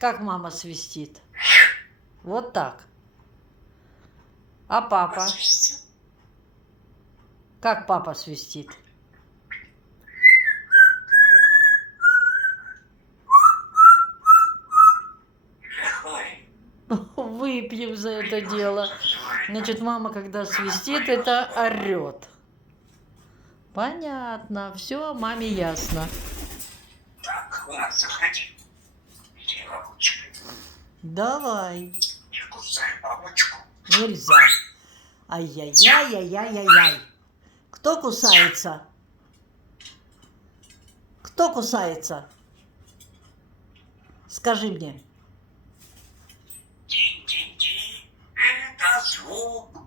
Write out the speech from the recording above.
Как мама свистит? Вот так. А папа? Как папа свистит? Выпьем за это дело. Значит, мама, когда свистит, это орет. Понятно. Все, маме ясно. Так, ладно, заходи. Иди, бабочка. Давай. Не кусай бабочку. Нельзя. Ай-яй-яй-яй-яй-яй. Кто кусается? Кто кусается? Скажи мне. Тинь-тинь-тинь. Это звук